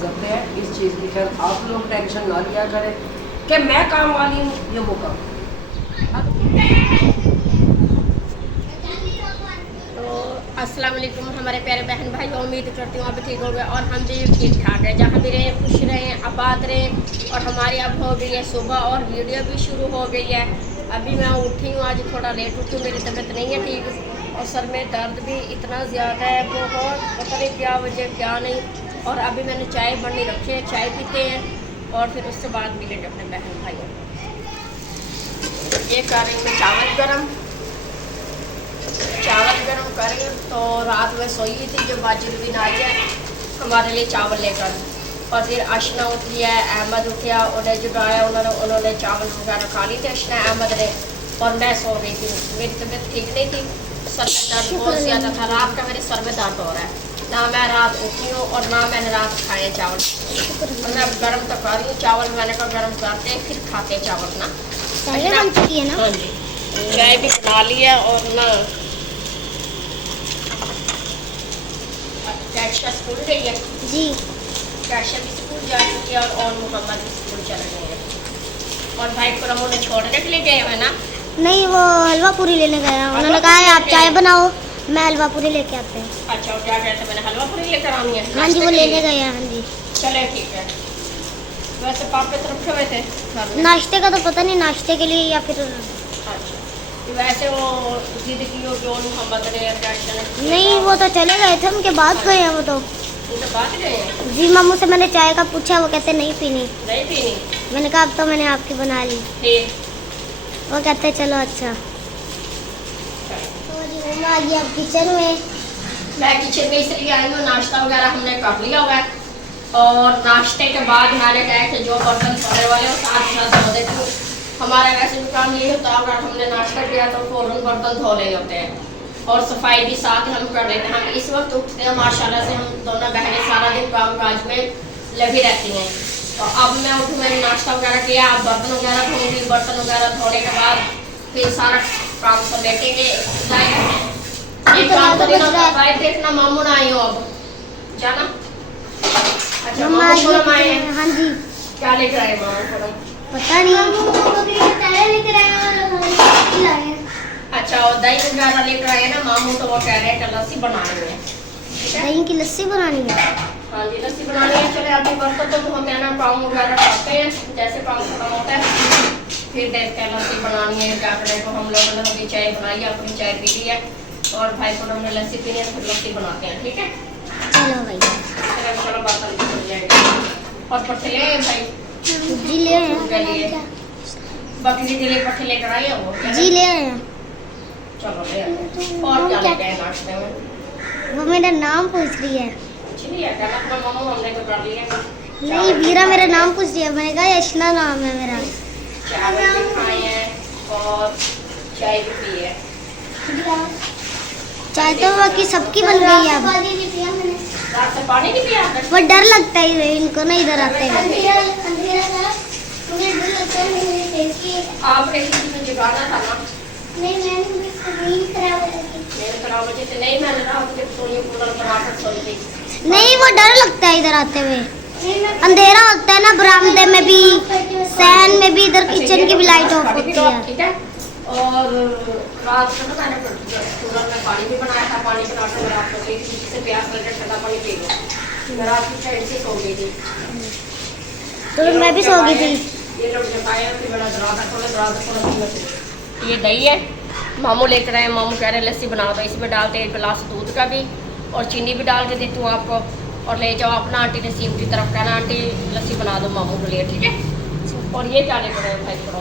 सकते हैं इस चीज़ की। खैर आप लोग टेंशन ना लिया करें कि मैं काम वाली हूँ, ये वो काम। तो अस्सलाम वालेकुम हमारे प्यारे बहन भाई, उम्मीद करती हूँ आप ठीक हो गए और हम भी ठीक ठाक है। जहाँ भी रहें खुश रहें, आबाद रहें। और हमारी अब हो गई है सुबह और वीडियो भी शुरू हो गई है। अभी मैं उठी हूँ, आज थोड़ा लेट उठी हूँ, मेरी तबीयत नहीं है ठीक और सर में दर्द भी इतना ज़्यादा है, बहुत पता नहीं क्या वजह क्या नहीं। और अभी मैंने चाय बननी रखी है, चाय पीते हैं और फिर उसके बाद मिलेंगे अपने बहन भाइयों। ये कर रही हूँ चावल गरम करें। तो रात में सोई हुई थी, जब वाजिरुद्दीन आ गया हमारे लिए चावल लेकर। और फिर अशना उठी है, अहमद उठा, उन्हें जगाया, उन्होंने चावल वगैरह खा लिए थे अशना अहमद ने। और मैं सो गई थी, मेरी तबीयत ठीक नहीं थी, सर में दर्द बहुत ज़्यादा था। रात का मेरे सर में दर्द हो रहा है, ना मैं रात उठी हूँ और ना मैंने रात खाए चावल। और मैं गर्म तो कर रही हूँ चावल, मैंने कहा गर्म करते हैं फिर खाते हैं चावल ना। चाय बन चुकी है ना? हाँ जी, चाय भी बना ली है। और ना कैशा स्कूल गई है जी, कैशा भी स्कूल जा चुकी है और मोहम्मद भी स्कूल चले गए हैं। और भाई को उन्हें छोड़ने के लिए गए हैं ना। नहीं वो हलवा पूरी लेने गए हैं, उन्होंने कहा है आप चाय बनाओ, मैं हलवा पूरी लेके आते हैं। अच्छा, वो क्या कहते हैं, मैंने हलवा पूरी लेकर आनी है। हाँ जी, वो लेने गए हैं। हाँ जी, चले ठीक है। वैसे पापा तरफ से हुए थे नाश्ते का तो पता नहीं, नाश्ते के लिए या फिर अच्छा, वैसे वो जिद की हो जो मोहम्मद ने कैशा ने। नहीं, वो तो चले गए थे, उनके बाद गए हैं वो तो। उनके बाद गए हैं। जी, मामू से मैंने चाय का पूछा, वो कहते नहीं पीनी। नहीं पीनी। मैंने कहा अब तो मैंने आपकी बना ली। ठीक। वो कहते चलो अच्छा। तो जी हम आ गए अब किचन में। मैं किचन में इसलिए आई हूँ, नाश्ता वगैरह हमने कर लिया हुआ है। और नाश्ते के बाद मैंने कहा कि जो बर्तन पड़े वाले हो साथ साथ धो देती हूँ। हमारा वैसे भी काम ये होता है, अगर हमने नाश्ता किया तो फ़ौरन बर्तन धो ले होते हैं और सफाई भी साथ हम कर लेते हैं। हम इस वक्त उठते हैं माशाल्लाह से, हम दोनों बहनें सारा दिन काम काज में लगी रहती हैं। तो अब मैं उठूँ, मैंने नाश्ता वगैरह किया, अब बर्तन वगैरह धोऊंगी। बर्तन वगैरह धोने के बाद फिर सारा काम समेटेंगे। एक काम करें ना, भाई देखना मामू ना आई हो अब जाना। अच्छा, मामू फोरम आए हैं। हाँ जी, क्या लेकर आए मामू फोरम? पता नहीं। अच्छा, और दही वगैरह लेकर आए ना मामू, तो वो कह रहे हैं कि लस्सी बनानी है। ठीक है? दही की लस्सी बनानी है। हाँ जी, लस्सी बनानी है। चले अभी बर्तन तो हम कहना काम वगैरह करते हैं, जैसे काम खत्म होता है फिर देखते हैं लस्सी बनानी है क्या करें। तो हम लोगों ने अभी चाय बनाई है, अपनी चाय पी ली है और भाई को हमने लस्सी पीनी है, फिर लस्सी बनाते हैं। ठीक है, चलो भाई। चलो बर्तन भी धुल जाएंगे। और पट्टे ले भाई जी ले आए के लिए, बकरी के लिए पट्टे लेकर आई है वो क्या जी ले आए हैं। चलो ले आते हैं। और क्या लेके आए नाश्ते में? वो मेरा नाम पूछ रही है। कुछ नहीं है क्या अपना मामू, हमने तो कर लिया। नहीं, वीरा मेरा नाम पूछ रही है। मैंने कहा यशना नाम है मेरा। चावल भी खाए हैं और चाय भी पी है। चाय तो बाकी सबकी बन गई है अब। रात से पानी नहीं पिया आपने? वो डर लगता है इनको ना इधर आते हैं। आपने किसी को जगाना था ना? मेरे खराब वजह से नहीं, मैंने रात के सोई कूलर बनाकर सोई थी। नहीं, वो डर लगता है इधर आते हुए। अंधेरा होता है ना, बरामदे में भी, सहन में भी, इधर किचन की भी लाइट ऑफ होती है। ठीक है। और रात को ना मैंने कूलर में पानी भी बनाया था, पानी बनाकर मैं रात को गई थी, जिससे प्यास लगे ठंडा पानी पी लो। मैं रात की साइड से सो गई थी, तो मैं भी सो गई थी। ये लोग जब आए फिर बड़ा थोड़ा ये दही है, मामू लेकर आए। मामू कह रहे हैं लस्सी बना दो, इसमें डालते हैं 1 गिलास दूध का भी और चीनी भी डाल के देती हूँ आपको। और ले जाओ अपना आंटी नसीम की तरफ, कहना आंटी लस्सी बना दो मामू के लिए। ठीक है। और ये क्या लेकर आए भाई थोड़ा?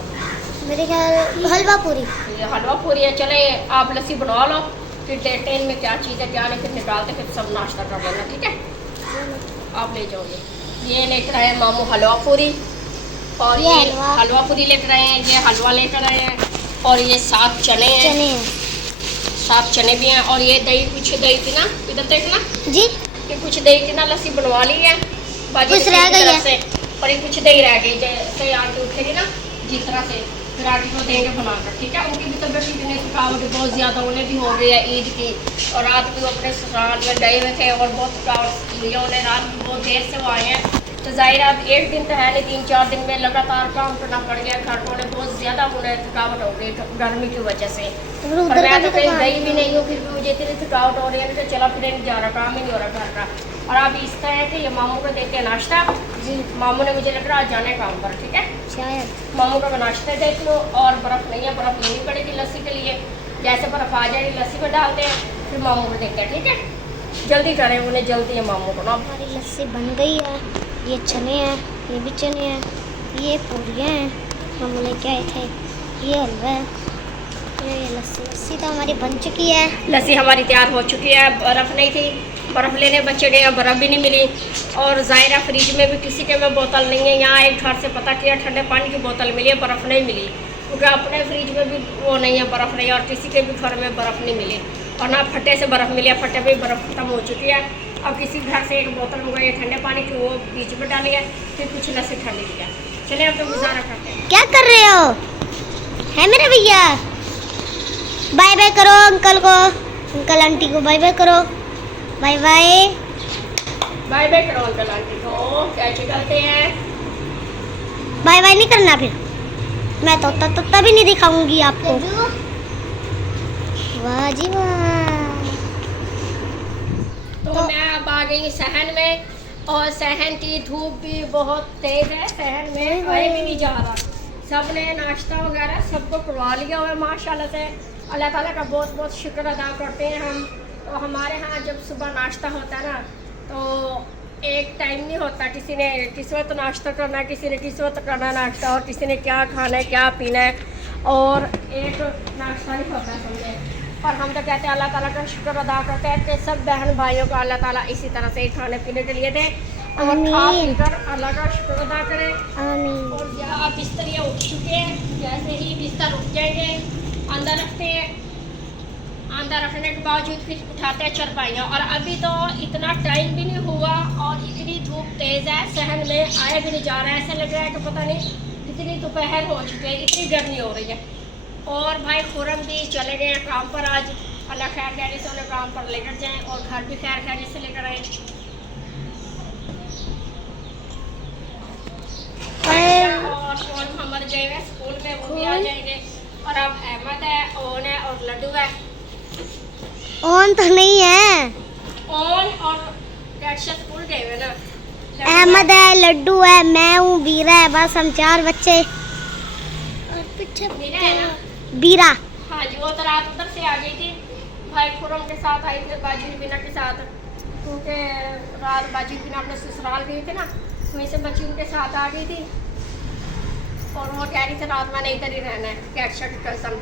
मेरे ख्याल हलवा पूरी। ये हलवा पूरी है। चले आप लस्सी बना लो, फिर देखते हैं इनमें क्या चीज़ है क्या नहीं, फिर निकालते फिर सब नाश्ता कर लेना। ठीक है, आप ले जाओगे। ये लेकर आए मामू हलवा पूरी और ये हलवा पूरी लेकर आए हैं, ये हलवा लेकर आए हैं और ये 7 चने हैं। 7 चने भी हैं। और ये दही, कुछ दही थी ना इधर देखना जी, कि कुछ दही थी ना, लस्सी बनवा ली है बाजी कुछ रह गई है से, और ये कुछ दही रह गई। जैसे आके उठेगी ना जिस तरह से फिर आगे को देंगे बनाकर, ठीक है। उनकी भी तबीयत इतनी थकावट बहुत ज़्यादा, उन्हें भी हो गई है ईद की, और रात भी वो अपने ससुराल में गए हुए थे और बहुत थकावट हुई है उन्हें, रात में बहुत देर से वो आए हैं। तो ज़ाहिर अब एक दिन तो है नहीं, 3-4 दिन में लगातार काम करना पड़ गया घर को, उन्हें बहुत ज़्यादा उन्हें थकावट हो गई गर्मी की वजह से। और मैं तो कहीं गई भी नहीं हूँ, फिर भी मुझे इतनी थकावट हो रही है कि चला फिर नहीं जा रहा, काम ही नहीं हो रहा घर का। और अब इस तरह है कि ये मामू को देते हैं नाश्ता जी, मामू ने मुझे लग रहा आज जाने काम पर, ठीक है। शायद मामू का नाश्ता देती हूँ, और बर्फ़ नहीं है, बर्फ़ लेनी पड़ेगी लस्सी के लिए, जैसे बर्फ़ आ जाएगी लस्सी में डालते हैं, फिर मामू को देते हैं, ठीक है। जल्दी करें, उन्हें जल्दी है मामू को ना। हमारी लस्सी बन गई है, ये चने हैं, ये भी चने हैं, ये पूरियाँ हैं, हम लेके आए थे, ये हलवा है, ये लस्सी तो हमारी बन चुकी है। लस्सी हमारी तैयार हो चुकी है, बर्फ़ नहीं थी, बर्फ़ लेने बच्चे गए, बर्फ़ भी नहीं मिली, और ज़ाहिरा फ्रिज में भी किसी के में बोतल नहीं है। यहाँ एक घर से पता किया, ठंडे पानी की बोतल मिली है, बर्फ़ नहीं मिली, क्योंकि अपने फ्रिज में भी वो नहीं है, बर्फ़ नहीं है, और किसी के भी घर में बर्फ़ नहीं मिली, और ना फट्टे से बर्फ़ मिली है, फट्टे में बर्फ़ खत्म हो चुकी है। अब किसी घर से एक बोतल मंगाई है ठंडे पानी की, वो बीच में डाली है, फिर कुछ लस्सी ठंडी ली है। चलिए अब तो गुजारा करते हैं। क्या कर रहे हो, है मेरे भैया? बाय बाय करो अंकल को, अंकल आंटी को बाय बाय करो, बाय बाय। बाय बाय करो अंकल आंटी को, कैसे करते हैं? बाय बाय नहीं करना, फिर मैं तो तभी नहीं दिखाऊंगी आपको। वाह जी वाह। तो मैं अब आ गई सहन में, और सहन की धूप भी बहुत तेज़ है, सहन में आए भी नहीं जा रहा। सब ने नाश्ता वगैरह सबको करवा लिया हुआ है माशाल्लाह से। अल्लाह ताला का बहुत बहुत शुक्र अदा करते हैं हम। तो हमारे यहाँ जब सुबह नाश्ता होता है ना, तो एक टाइम नहीं होता, किसी ने किस वक्त नाश्ता करना है, किसी ने किस वक्त करना है नाश्ता, और किसी ने क्या खाना है क्या पीना है, और एक नाश्ता नहीं होता है समझे। और हम तो कहते हैं अल्लाह ताला का शुक्र अदा करते हैं कि सब बहन भाइयों को अल्लाह ताला इसी तरह से खाने पीने के लिए दे, और खा पी कर अल्लाह का शुक्र अदा करें। और यहाँ बिस्तर ये उठ चुके हैं, जैसे ही बिस्तर उठ जाएंगे अंदर रखते हैं, अंदर रखने के बावजूद फिर उठाते हैं चरपाइयाँ। और अभी तो इतना टाइम भी नहीं हुआ, और इतनी धूप तेज़ है, सहन में आया भी नहीं जा रहा है, ऐसा लग रहा है कि पता नहीं इतनी दोपहर हो चुकी है, इतनी गर्मी हो रही है। और भाई खुरम भी चले गए हैं काम पर आज, अल्लाह खैर खैरियत से उन्हें काम पर लेकर जाएं, और घर भी खैर खैरियत से लेकर आए। और मोहम्मद गए हुए स्कूल में, वो भी आ जाएंगे। और अब अहमद है, ओन है, और लड्डू है। ओन तो नहीं है, ओन और कैशा स्कूल गए हुए ना। अहमद है, लड्डू है, मैं हूँ, बीरा है, बस हम 4 बच्चे। मीरा है ना? बीरा। हाँ जी, वो तो रात उधर से आ गई थी, भाई खुरम के साथ आई थी, बाजी बिना के साथ, क्योंकि रात बाजी बिना अपने ससुराल गई थी ना, वहीं से बच्ची उनके साथ आ गई थी। और वो कह रही थी रात मैंने इधर ही रहना है, कैशा की कसम।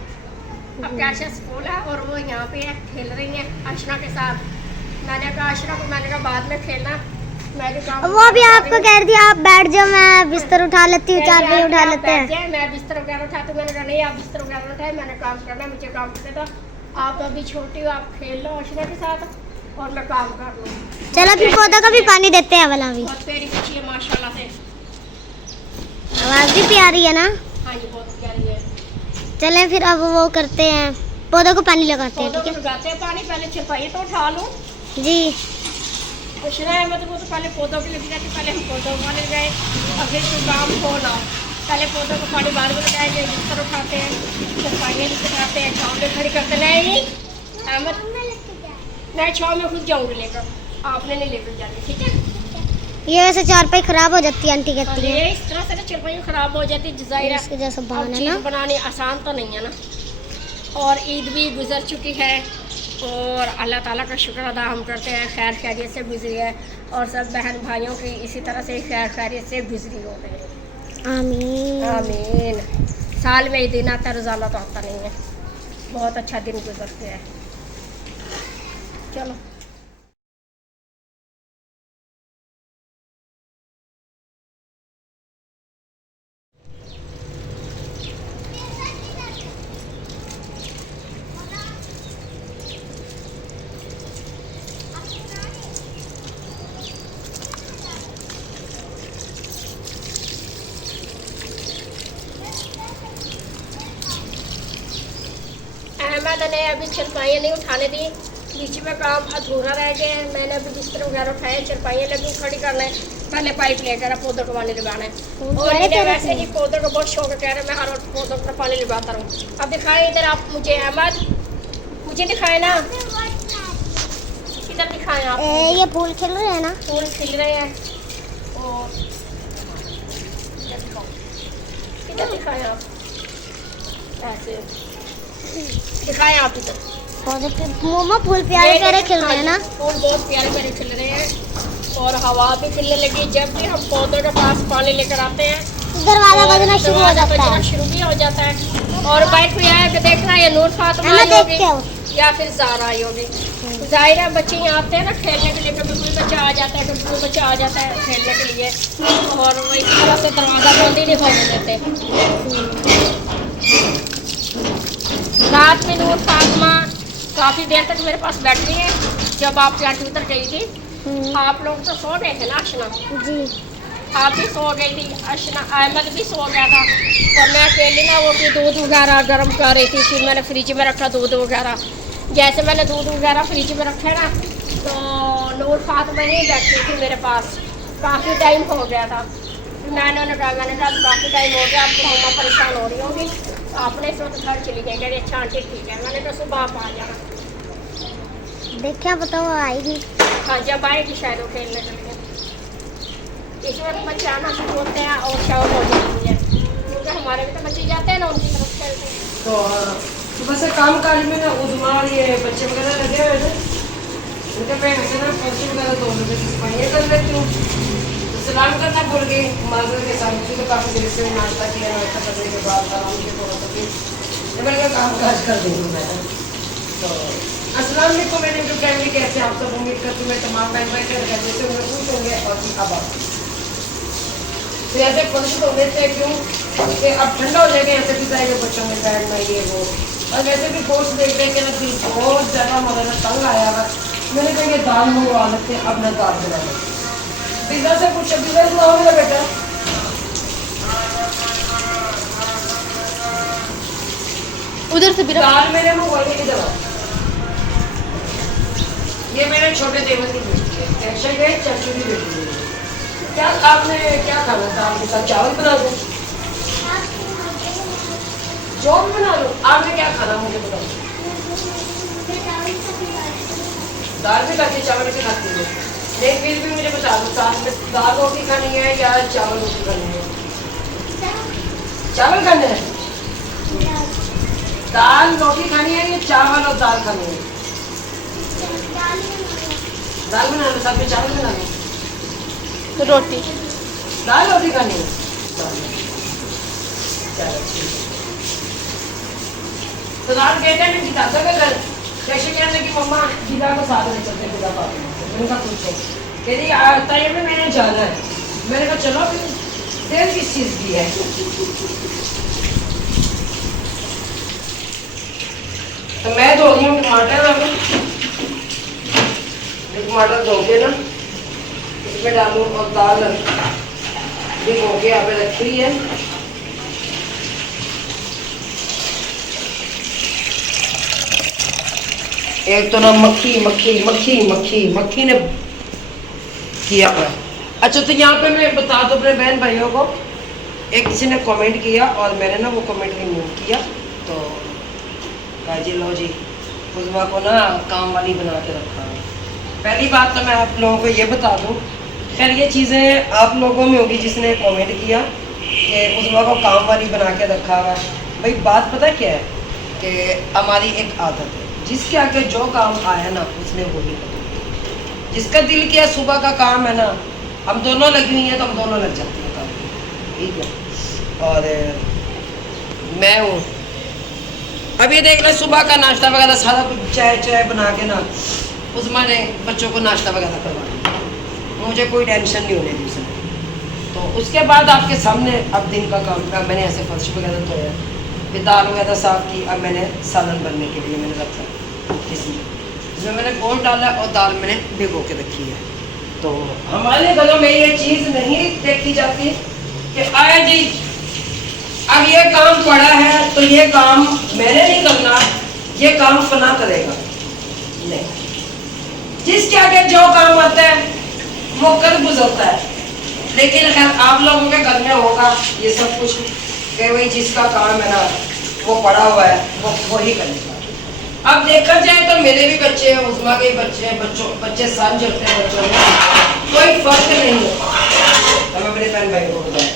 अब कैशा स्कूल है और वो यहाँ पे है, खेल रही है अशना के साथ। मैंने कहा अशना को, मैंने कहा बाद में खेलना, मैं भी काम। वो भी आपको कह रही थी आप बैठ जाओ, मैं बिस्तर उठा लेती हूँ, 4 बजे उठा लेते हैं। मैं बिस्तर वगैरह उठाती हूँ, मैंने कहा नहीं आप बिस्तर वगैरह उठाए, मैंने काम करना है, मुझे काम करने दो, आप अभी छोटी हो, आप खेल लो अशना के साथ, और मैं काम कर लूँ। चलो फिर पौधा का भी पानी देते हैं वाला भी। बहुत प्यारी बच्ची है माशाल्लाह से, आवाज़ भी प्यारी है ना। हाँ जी बहुत प्यारी है। चलें फिर अब वो करते हैं, पौधों को पानी लगाते हैं, पौधों ठीक को लगाते हैं पानी, पहले छपाइए तो उठा लूँ है जी। अशना है, मतलब वो तो पहले पौधों के लगी जाती, पहले हम पौधों को पानी लगाए, और फिर तो काम हो ना, पहले पौधों को पानी बाद में लगाएंगे, बिस्तर उठाते हैं, छपाइयाँ भी उठाते हैं, छाँव में खड़ी करते नहीं अहमद, मैं छाँव में खुद जाऊँगी लेकर, आपने नहीं लेकर जानी, ठीक है। ये वैसे 4 पाई खराब हो जाती है, आंटी कहती है। ये इस तरह से चरपाई खराब हो जाती है, ज़ाहिर इसके जैसा अब बहाना चीज़ ना। बनानी आसान तो नहीं है ना। और ईद भी गुजर चुकी है, और अल्लाह ताला का शुक्र अदा हम करते हैं, खैर खैरियत से गुजरी है, और सब बहन भाइयों की इसी तरह से खैर खैरियत से गुजरी हो गई। आमीन आमीन। साल में ही दिन आता है, रोज़ाना तो आता नहीं है, बहुत अच्छा दिन गुजरते हैं। चलो अहमद ने अभी चरपाइयाँ नहीं उठाने दी, बीच में काम अधूरा रह गया है। मैंने अभी बिस्तर वगैरह उठाए, चरपाइयाँ लगी खड़ी करने, पहले पाइप लेकर पौधों को पानी लगाना है। और इन्हें वैसे ही पौधों का बहुत शौक कह रहे हैं, मैं हर वक्त पौधों पर पानी लगाता रहूँ। अब दिखाएं इधर आप मुझे, अहमद मुझे दिखाए ना, इधर दिखाएं आप। ये फूल खिल रहे हैं ना, फूल खिल रहे हैं। और इधर दिखाएं आप, ऐसे दिखाएं आप इधर। पौधे पे मोमा फूल प्यारे प्यारे खिल रहे हैं ना, फूल बहुत प्यारे प्यारे खिल रहे हैं और हवा भी खिलने लगी। जब भी हम पौधों के पास पानी लेकर आते हैं, दरवाजा बजना शुरू हो जाता है, शुरू भी हो जाता है। और बाइक पे आया कि देखना ये नूर फातिमा आई होगी या फिर ज़ारा आई होगी। ज़ाहिर है बच्चे यहाँ आते हैं ना खेलने के लिए, कभी कोई बच्चा आ जाता है, कभी कोई बच्चा आ जाता है खेलने के लिए, और वो इस तरह से दरवाज़ा बंद ही नहीं होने देते। रात में नूर फातिमा काफ़ी देर तक मेरे पास बैठ रही है। जब आपके आंटी उतर गई थी, आप लोग तो सो गए थे ना, अशना जी आप भी सो गई थी, अशना अहमद भी सो गया था, और मैं अकेली ना वो भी दूध वगैरह गर्म कर रही थी। फिर मैंने फ्रिज में रखा दूध वगैरह। जैसे मैंने दूध वगैरह फ्रिज में रखे ना, तो नूर फातिमा नहीं बैठी थी मेरे पास, काफ़ी टाइम हो गया था। मैंने कहा काफ़ी टाइम हो गया, आपको मम्मा परेशान हो रही होगी, तो आपने इस वक्त घर चली गई। कह अच्छा आंटी ठीक है। मैंने कहा सुबह आप आ जाना। देखा बताओ आएगी। हाँ जब आएगी शायद वो खेलने के लिए। इस वक्त बच्चे आना शुरू होते हैं और शाम हो जाती है, क्योंकि हमारे भी तो बच्चे जाते हैं ना उनकी तरफ खेलते हैं। तो सुबह से काम काज में ना उजमा ये बच्चे वगैरह लगे हुए थे, उनके पे से ना फर्श वगैरह धो लेते, सफाइयाँ कर लेती हूँ। तो सलाम करना भूल गई माजर के साथ, तो काफ़ी देर से नाश्ता किया, नाश्ता करने के बाद आराम के थोड़ा सा फिर मैंने काम काज कर देंगी मैंने। तो अस्सलाम वालेकुम मेरे जो फैमिली, कैसे आप सब, उम्मीद करती हूँ मैं तमाम बहन भाई के जैसे उन्हें खुश होंगे। और अब तो ऐसे फर्श धोने से क्यों कि अब ठंडा हो जाएगा, ऐसे भी जाएगा बच्चों में बैठना ये वो। और वैसे भी पोस्ट देख देख के ना दिल बहुत ज़्यादा मगर तंग आया हुआ। मैंने कहा ये दाल मंगवा लेते हैं, अब मैं दाल बना लेती। पिज़्ज़ा से कुछ पिज़्ज़ा बनाओ मेरा बेटा। उधर से भी दाल मैंने मंगवाई, इधर आओ। ये मेरे छोटे देवर की बेटी है, कैसे गए चाचू की बेटी है। क्या आपने क्या खाना दाल के साथ? चावल बना दो, जो भी बना लो। आपने क्या खाना मुझे बताओ। दाल भी खाती है, चावल भी खाती है, नहीं फिर भी मुझे बता दो साथ में दाल रोटी खानी है या चावल रोटी खानी है? चावल खाने हैं, दाल रोटी खानी है या चावल और दाल खानी है? दाल बना लो, साथ में चावल बना लो, रोटी दाल रोटी खानी है। तो दाल कहते हैं कि दादा का घर कैसे कहते हैं कि मम्मा गीता को साथ में चलते गीता पापा उनका पूछो कहती ताई में मैंने जाना है। मैंने कहा चलो फिर तेल किस चीज़ की है? तो मैं धो रही हूँ टमाटर। टमाटर धो के ना इसमें डालूँ और दाल भिगो के यहाँ पे रखी है। एक तो ना मक्खी ने किया हुआ है। अच्छा तो यहाँ पे मैं बता दूँ अपने बहन भाइयों को, एक किसी ने कमेंट किया और मैंने ना वो कमेंट रिमूव किया। तो जी लो जी उज़मा को ना काम वाली बना के रखा है। पहली बात तो मैं आप लोगों को ये बता दूँ, खैर ये चीज़ें आप लोगों में होगी जिसने कमेंट किया कि उज़मा को काम वाली बना के रखा हुआ है। भाई बात पता क्या है कि हमारी एक आदत है, जिसके आगे जो काम आया ना उसने वही करना। जिसका दिल किया सुबह का काम है ना, हम दोनों लगी हुई हैं तो हम दोनों लग जाते हैं काम, ठीक है। और मैं हूँ अब ये देख लो सुबह का नाश्ता वगैरह सारा कुछ चाय बना के ना उज़मा ने बच्चों को नाश्ता वगैरह करवा दिया, मुझे कोई टेंशन नहीं होने दी उसने। तो उसके बाद आपके सामने अब दिन का काम का मैंने ऐसे फर्श वगैरह धोया, फिर दाल वगैरह साफ़ की। अब मैंने सालन बनने के लिए मैंने रखा, इसमें मैंने गोश्त डाला और दाल मैंने भिगो के रखी है। तो हमारे घरों में ये चीज़ नहीं देखी जाती कि आया जी अब ये काम पड़ा है तो ये काम मैंने नहीं करना, ये काम फना करेगा नहीं। जिसके आगे जो काम आता है वो कर गुजरता है। लेकिन खैर आप लोगों के घर में होगा ये सब कुछ कि भाई जिसका काम है ना वो पड़ा हुआ है वो ही करेगा। अब देखा जाए तो मेरे भी बच्चे हैं, उस्मा के बच्चे हैं, बच्चे साथ चलते हैं, बच्चों में कोई फर्क नहीं होता। हम अपने बहन भाई को बताएं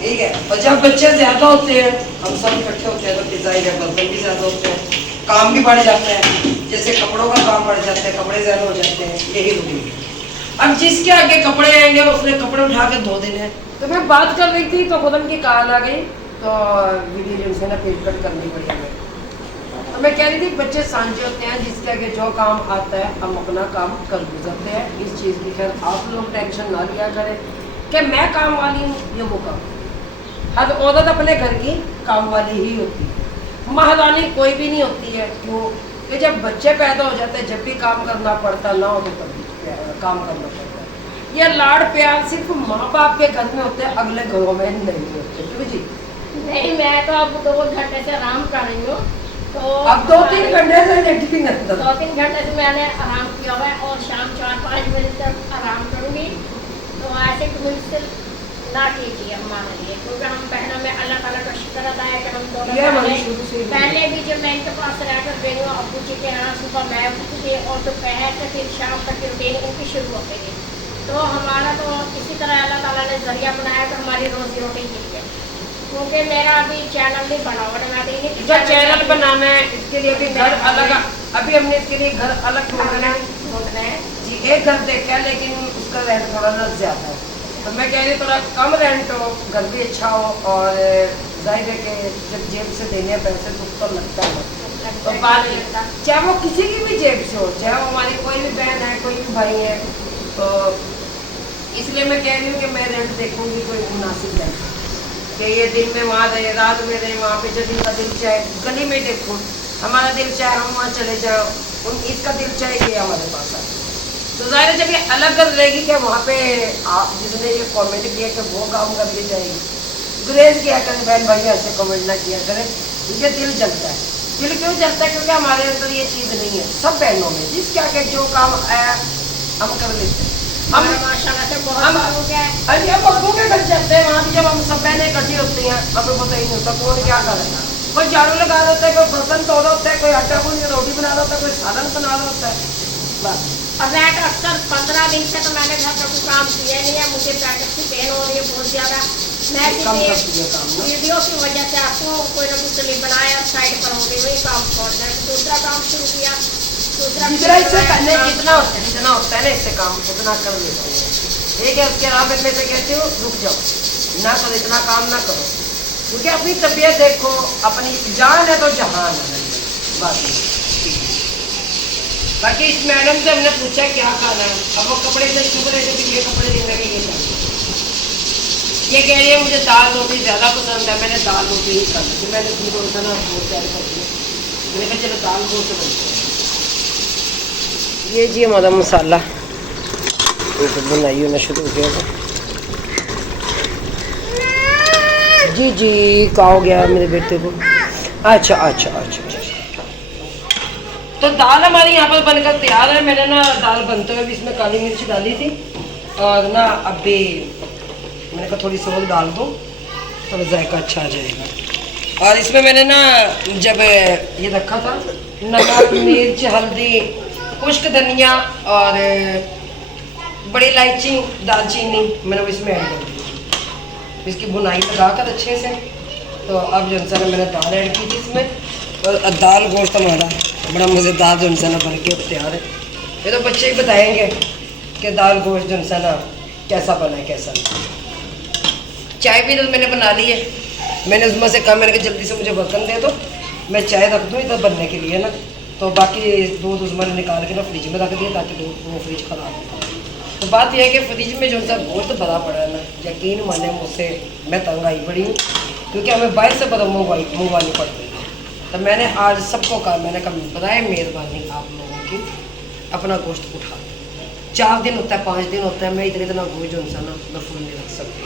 ठीक है। और जब बच्चे ज्यादा होते हैं हम सब इकट्ठे होते हैं तो डिजाइन है बर्तन भी ज्यादा होते हैं, काम भी बढ़ जाते हैं। जैसे कपड़ों का काम बढ़ जाता है, कपड़े ज्यादा हो जाते हैं, यही रूटीन। अब जिसके आगे कपड़े आएंगे उसने कपड़े उठा के धो देने। तो मैं बात कर रही थी तो खुदम की कॉल आ गई तो वीडियो से ना पेट कट करनी पड़ी हमें। तो मैं कह रही थी बच्चे सांझे होते हैं, जिसके आगे जो काम आता है हम अपना काम कर गुजरते हैं। इस चीज़ की खैर आप लोग टेंशन ना लिया करें कि मैं काम वाली हूँ ये वो काम। हर औरत अपने घर की काम वाली ही होती है, महारानी कोई भी नहीं होती है। क्यों कि जब बच्चे पैदा हो जाते हैं जब भी काम करना पड़ता ना हो तो काम करना पड़ता है। ये लाड़ प्यार सिर्फ माँ बाप के घर में होते हैं, अगले घरों में नहीं होते। क्यों जी? नहीं, मैं तो अब 2 घंटे से आराम कर रही हूँ। तो अब 2-3 घंटे से लेटी नहीं। 2-3 घंटे से मैंने आराम किया हुआ है और शाम 4-5 बजे तक आराम करूँगी। तो ऐसे मुझसे ना कीजिए हमारे लिए, क्योंकि हम बहनों में अल्लाह ताला का शुक्र अदा है कि हम दोनों पहले भी जब मैं इनके पास रहकर गई हूँ अबू जी के यहाँ, सुबह मैं उठती थी और दोपहर से फिर शाम तक की रूटीन इनकी शुरू होती थी। तो हमारा तो इसी तरह अल्लाह ताला ने जरिया बनाया कि हमारी रोजी रोटी की है। क्योंकि मेरा अभी चैनल नहीं बना हुआ, मैं चैनल बनाना है इसके लिए भी घर अलग, अभी हमने इसके लिए घर अलग ढूंढना है जी। एक घर देखा है लेकिन उसका रेंट थोड़ा ना ज्यादा है, तो मैं कह रही थोड़ा कम रेंट हो, घर भी अच्छा हो और जाहिर है कि जब जेब से देने पैसे तो उसको लगता है। तो बात चाहे वो किसी की भी जेब से हो, चाहे वो हमारी कोई भी बहन है कोई भी भाई है, तो इसलिए मैं कह रही हूँ कि मैं रेंट देखूँगी कोई मुनासिब रेंट कि ये दिन में वहाँ रहे रात में रहे, वहाँ पे जब इनका दिल चाहे गली में देखो, हमारा दिल चाहे हम वहाँ चले जाओ, इसका दिल चाहे ये हमारे पास आए। तो ज़ाहिर जब ये अलग कर रहेगी क्या वहाँ पे आप जिसने ये कमेंट किया कि वो काम कर ली जाएगी, गुरेज किया करें बहन भाई ऐसे कमेंट ना किया करें, क्योंकि दिल जलता है। दिल क्यों जलता है? क्योंकि हमारे अंदर ये चीज़ नहीं है। सब बहनों में जिसके आगे जो काम आया हम कर लेते हैं। हम माशाल्लाह से बहुत हो गया है। अरे अब अब्बू के घर जाते हैं, वहाँ भी जब हम सब बहनें इकट्ठी होती हैं अब पता ही नहीं होता कौन क्या कर रहा है। कोई झाड़ू लगा रहा होता है, कोई बर्तन धो रहा होता है, कोई आटा गूंद रोटी बना रहा होता है, कोई सालन बना रहा होता है। बस और मैं तो अक्सर 15 दिन से तो मैंने घर का कोई काम किया नहीं है, मुझे पैकेट की पेन हो रही है बहुत ज़्यादा। मैं वीडियो की वजह से आपको कोई ना कुछ क्लिप बनाया और साइड पर हो गई, वही काम छोड़ दिया, दूसरा काम शुरू किया। जितना इससे पहले जितना होता है ना इससे काम उतना कर लेते हैं, ठीक है। उसके अलावा मैं से कहती हूँ रुक जाओ ना करो, इतना काम ना करो, क्योंकि अपनी तबीयत देखो, अपनी जान है तो जहान है। बाकी इस मैडम से हमने पूछा क्या खाना है, अब वो कपड़े से चुप रहे थे कि ये कपड़े देने के ये चाहिए। ये कह रही है मुझे दाल रोटी ज़्यादा पसंद है, मैंने दाल रोटी ही कर दी। मैंने तुमको उठा ना बहुत प्यार कर दिया, मैंने कहा चलो दाल रोटी बनते हैं। ये जी हमारा मसाला तो बनाइए ना शुरू किया था जी जी। क्या हो गया मेरे बेटे को? अच्छा अच्छा अच्छा अच्छा। तो दाल हमारी यहाँ पर बनकर तैयार है। मैंने ना दाल बनते हुए भी इसमें काली मिर्च डाली थी और ना अभी मैंने कहा थोड़ी सी और डाल दो तो जायका अच्छा आ जाएगा। और इसमें मैंने ना जब ये रखा था नमक मिर्च हल्दी खुश्क धनिया और बड़ी इलायची दालचीनी मैंने इसमें ऐड कर दी, इसकी बुनाई लगा कर अच्छे से। तो अब जो है मैंने दाल ऐड की थी इसमें और दाल गोश्त हमारा बड़ा मज़ेदार जो है ना बन के तैयार है। ये तो बच्चे ही बताएंगे कि दाल गोश्त जो है ना कैसा बना है कैसा नहीं। चाय भी तो मैंने बना ली है, मैंने उसमें से कहा मैंने कि जल्दी से मुझे बर्तन दे दो मैं चाय रख दूँ इधर बनने के लिए ना। तो बाकी दूध उसमें निकाल के ना फ्रिज में रख दिया ताकि वो फ्रिज ख़राब हो। तो बात यह है कि फ्रिज में जो सा गोश्त भरा पड़ा है ना, यकीन माने मुझसे मैं तंग आई पड़ी हूँ, क्योंकि हमें बाहर से बड़ा मंगवानी पड़ती है। तो मैंने आज सबको कहा, मैंने कहा बताए मेहरबानी आप लोगों की अपना गोश्त उठा 4 दिन होता है 5 दिन होता है, मैं इतना गोश्त जो इंसान ना फुल नहीं रख सकती।